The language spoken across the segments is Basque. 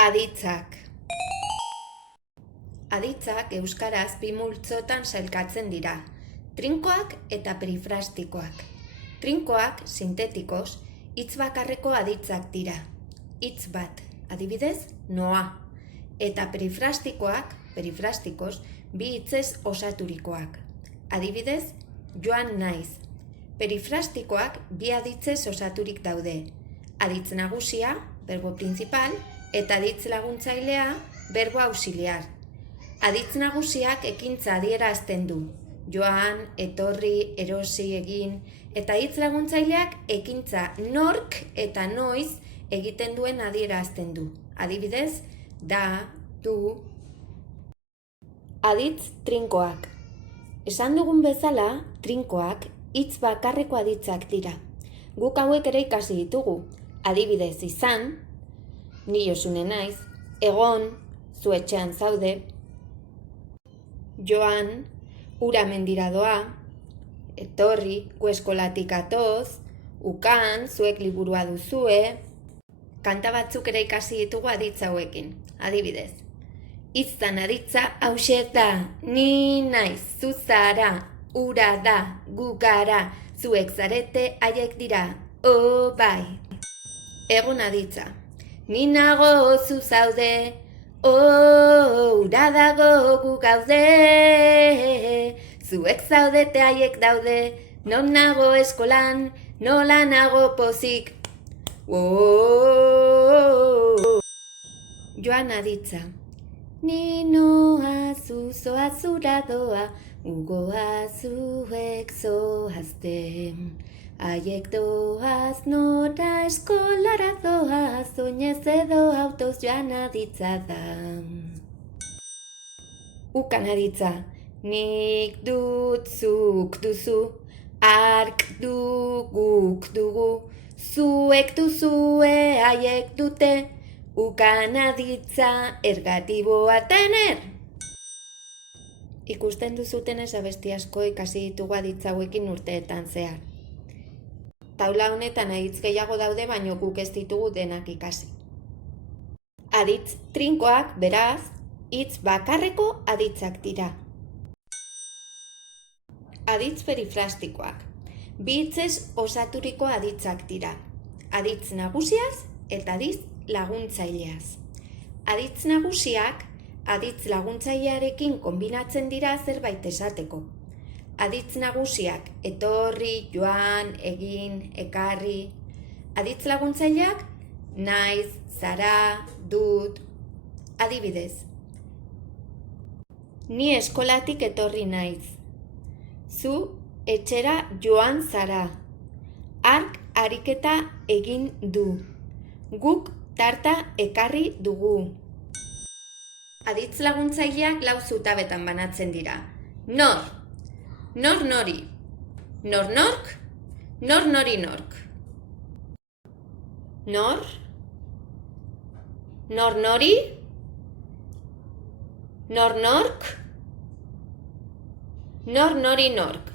Aditzak. Aditzak euskaraz bi multzotan sailkatzen dira, trinkoak eta perifrastikoak. Trinkoak, sintetikos, hitz bakarreko aditzak dira. Hitz bat, adibidez, noa. Eta perifrastikoak, perifrastikos, bi hitzez osaturikoak. Adibidez, joan naiz. Perifrastikoak bi aditzez osaturik daude. Aditz nagusia, verbo principal, eta aditz laguntzailea, verbo auxiliar. Aditz nagusiak ekintza adierazten du. Joan, etorri, erosi, egin, eta hitz laguntzaileak ekintza nork eta noiz egiten duen adierazten du. Adibidez, da, du. Aditz trinkoak. Esan dugun bezala, trinkoak hitz bakarreko aditzak dira. Guk hauek ere ikasi ditugu. Adibidez, izan, ni Josune naiz, egon, zu etxean zaude, joan, ura mendira doa, etorri, gu eskolatik atoz, ukan, zuek liburua duzue, kanta batzuk ere ikasi ditugu aditz hauekin. Adibidez, izan aditza hauxe da, ni naiz, zu zara, ura da, gu gara, zuek zarete haiek dira, bai. Egun aditza, ni nago zu zaude, ura dago gu gaude, zuek zaudete haiek daude, non nago eskolan, nola nago pozik. Joan aditza, ni noa zu zoa zura doa, ugoa zuek zoazte. Haiek doaz nora eskolara doaz, oinez edo autoz joan aditza da. Ukan aditza, nik dut zuk duzu, ark du guk dugu, zuek duzue haiek dute, ukan aditza ergatiboa tener. Ikusten duzutenez abesti asko ikasi ditugu aditza hauekin urteetan zehar. Taula honetan aditz gehiago daude, baino guk ez ditugu denak ikasi. Aditz trinkoak, beraz, hitz bakarreko aditzak dira. Aditz perifrastikoak, bi hitzez osaturiko aditzak dira. Aditz nagusiaz eta aditz laguntzaileaz. Aditz nagusiak aditz laguntzailearekin konbinatzen dira zerbait esateko. Aditz nagusiak etorri, joan, egin, ekarri. Aditz laguntzaileak naiz, zara, dut. Adibidez, ni eskolatik etorri naiz. Zu etxera joan zara. Hark ariketa egin du. Guk tarta ekarri dugu. Aditz laguntzaileak lau zutabetan banatzen dira. Nor. Nor nori, nor nork, nor nori nork. Nor, nor nori, nor nork, nor nori nork.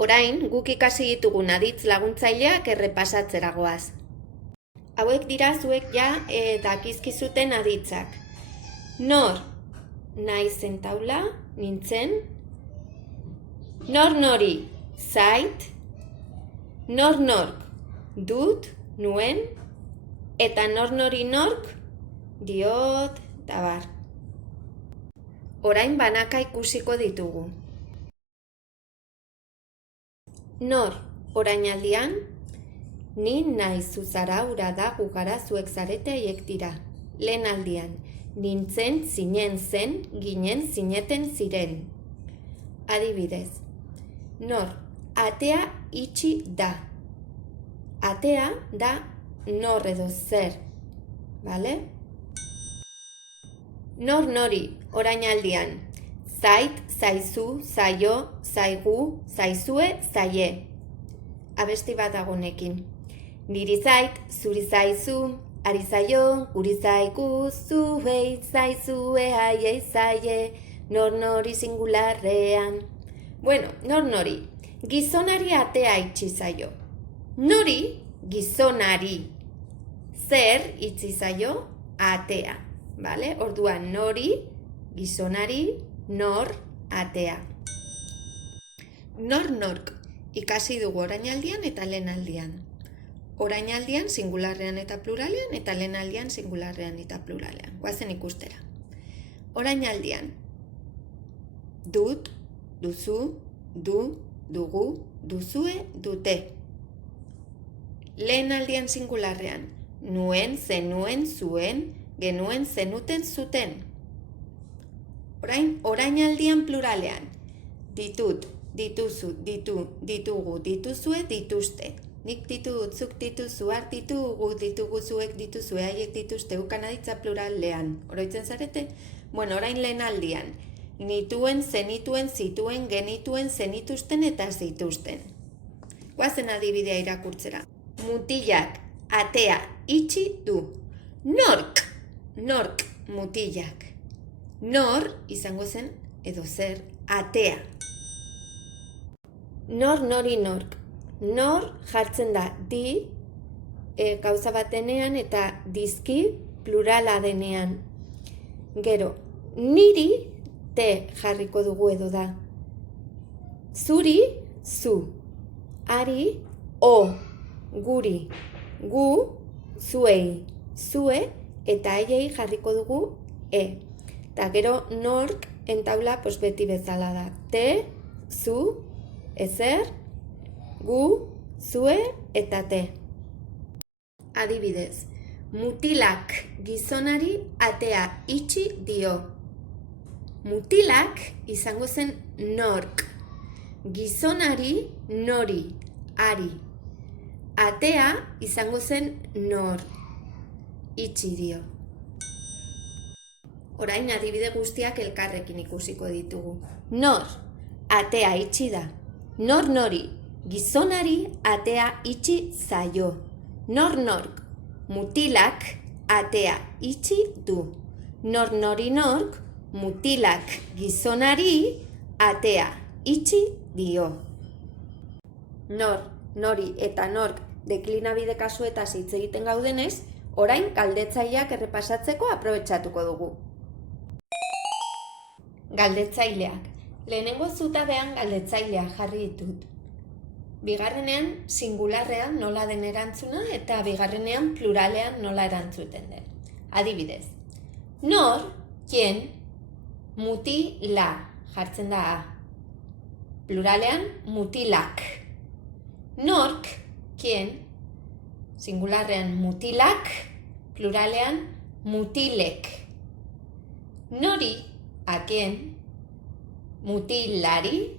Orain, guk ikasi ditugun aditz laguntzaileak errepasatzera goaz. Hauek dira zuek ja dakizkizuten aditzak. Nor, naizen taula, nintzen. Nor nori, zait. Nor nork, dut, nuen. Eta nor nori nork, diot, tabar. Orain banaka ikusiko ditugu. Nor, orainaldian, ni naiz zu zara ura da gu gara zuek zarete haiek dira. Lehen aldian, nintzen, zinen zen, ginen, zineten ziren. Adibidez, nor, atea itxi da. Atea da nor edo zer. Bale? Nor nori, orainaldian, zait, zaizu, zaio, zaigu, zaizue, zaie. Abesti bat dagonekin. Niri zait, zuri zaizu, ari zaio, guri zaigu, zuei zaizue, haiei zaie, nor nori singularrean. Bueno, nor nori, gizonari atea itxi zaio. Nori, gizonari. zer itxi zaio atea. Vale? Orduan nori, gizonari, nor, atea. Nork ikasi dugu orainaldian eta lehenaldian. Orainaldian singularrean eta pluralean eta lehenaldian singularrean eta pluralean. Goazen ikustera. Orainaldian dut, duzu, du, dugu, duzue, dute. Lehenaldian singularrean nuen, zenuen, zuen, genuen, zenuten, zuten. Orainaldian pluralean ditut, dituzu, ditu, ditugu, dituzue, dituzte. Nik ditut, zuk dituzu, har ditugu, ditugu zuek, dituzue, haiek dituzte, ukanaditza pluralean. Oroitzen zarete? Bueno, orain lehenaldian. Nituen, zenituen, zituen, genituen, zenituzten eta zituzten. Goazen adibidea irakurtzera. Mutilak, atea, itxi du. Nork, mutilak. Nor, izango zen, edo zer, atea. Nori nork. Nor jartzen da di gauza batenean eta dizki plurala denean. Gero, niri te jarriko dugu edo da. Zuri, zu. Ari, o. Guri, gu, zuei, zue eta haiei jarriko dugu e. Eta gero nork entaula beti bezala da. Te, zu, ezer, gu, zue eta te. Adibidez, mutilak gizonari atea itxi dio. Mutilak izango zen nork. Gizonari nori, ari. Atea izango zen nor, itxi dio. Orain adibide guztiak elkarrekin ikusiko ditugu. Nor, atea itxi da. Nori, gizonari atea itxi zaio. Nork, mutilak atea itxi du. Nori nork, mutilak gizonari atea itxi dio. Nori eta nork deklinabide kasuetaz hitz egiten gaudenez, orain galdetzaileak errepasatzeko aprobetxatuko dugu. Galdetzaileak. Lehenengo zutabean galdetzailea jarri ditut. Bigarrenean singularrean nola den erantzuna eta bigarrenean pluralean nola erantzuten den. Adibidez. Nor, quién, mutila, jartzen da a. Pluralean mutilak. Nork, quién, singularrean mutilak, pluralean mutilek. Nori, a quién, mutilari,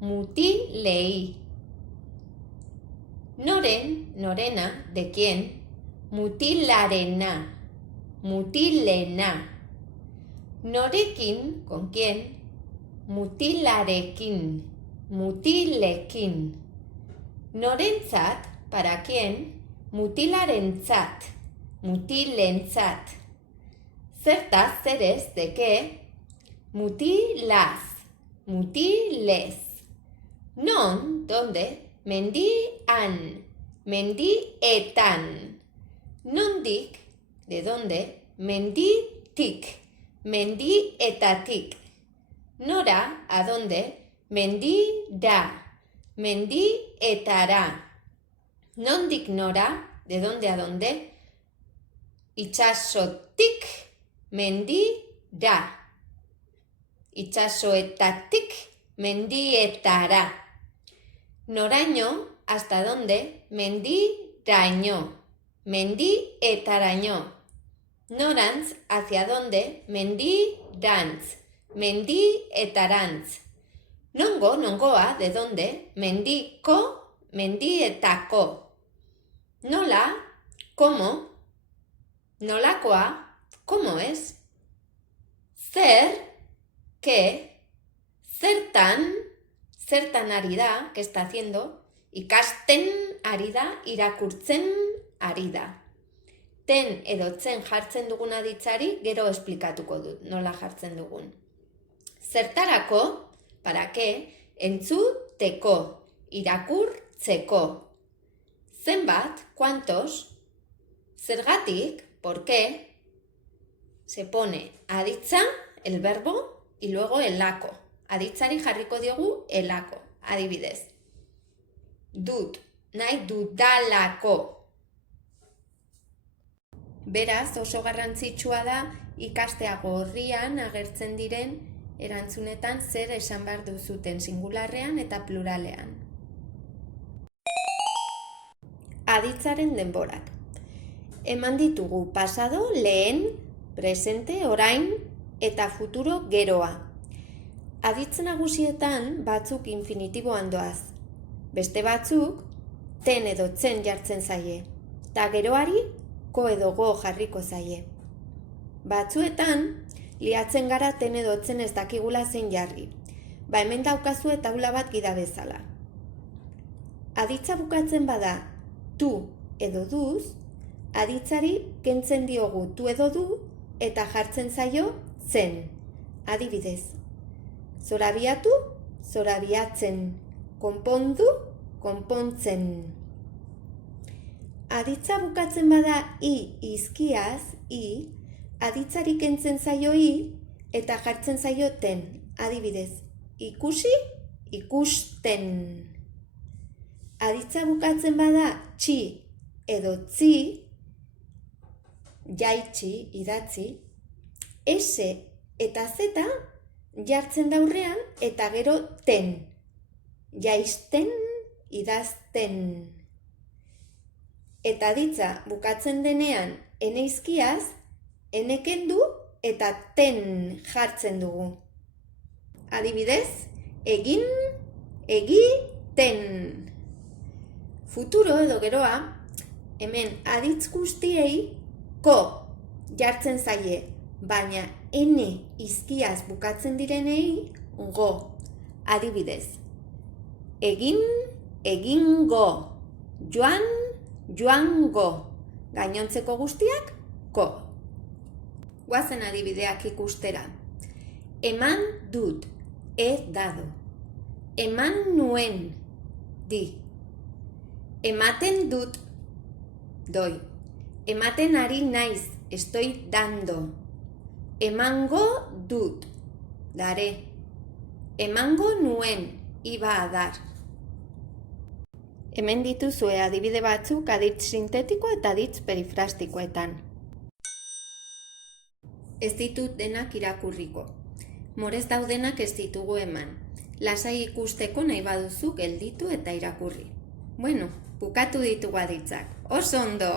mutilei. Noren, norena, de quién, mutilarena, mutilena. Norekin, con quién, mutilarekin, mutilekin. Norentzat, para quién, mutilarentzat, mutilentzat. Zertaz, zerez, de qué, mutilaz, mutiles. Non, donde, mendian, mendietan. Nondik, de donde, menditik, mendietatik. Nora, a donde, mendira, mendietara. Nondik nora, de donde a donde, itxasotik, mendira. Itxasoetatik, mendietara. Noraino, hasta donde, mendiraino, mendietaraino. Norantz, hacia donde, mendirantz, mendietarantz. Nongo, nongoa, de donde, mendiko, mendietako. Nola, como, nolakoa, como es. Zer, que, zertan, zertan ari da, que está haciendo, ikasten ari da, irakurtzen ari da. Ten edo tzen jartzen dugun aditzari, gero esplikatuko dut, nola jartzen dugun. Zertarako, para qué, entzuteko, irakurtzeko. Zenbat, cuantos, Zergatik, ¿por qué? Se pone aditza, el verbo, y luego elako. Aditzari jarriko diogu elako, adibidez. Dut, nahi dudalako. Beraz, oso garrantzitsua da ikastea gorrian agertzen diren erantzunetan zer esan behar duzuten singularrean eta pluralean. Aditzaren denborak. Eman ditugu pasado, lehen, presente, orain eta futuro geroa. Aditz nagusietan batzuk infinitiboan doaz. Beste batzuk ten edo tzen jartzen zaie. Ta geroari ko edo go jarriko zaie. Batzuetan liatzen gara ten edo tzen ez dakigula zein jarri. Hemen daukazu taula bat gida bezala. Aditza bukatzen bada tu edo duz, aditzari kentzen diogu tu edo du eta jartzen zaio zen. Adibidez, zorabiatu, zorabiatzen, konpondu, konpontzen. Aditza bukatzen bada i izkiaz, i, aditzari kentzen zaio i eta jartzen zaio ten. Adibidez, ikusi, ikusten. Aditza bukatzen bada txi edo tzi, jaitsi, idatzi, S eta Z jartzen daurrean eta gero ten. Jaisten, idazten. Eta aditza bukatzen denean ene izkiaz, ene kendu eta ten jartzen dugu. Adibidez, egin, egiten. Futuro edo geroa, hemen aditz guztiei ko jartzen zaie, baina ene izkiaz bukatzen direnei go. Adibidez, egin, egingo, joan, joango, gainontzeko guztiak ko. Guazen adibideak ikustera. Eman dut, he dado. Eman nuen, di. Ematen dut, doy. Ematen ari naiz, estoy dando. Emango dut, daré. Emango nuen, iba a dar. Hemen dituzue adibide batzuk aditz sintetiko eta aditz perifrastikoetan. Ez ditut denak irakurriko. Morez daudenak ez ditugu eman. Lasai ikusteko nahi baduzu gelditu eta irakurri. Bueno, bukatu ditugu aditzak. Oso ondo!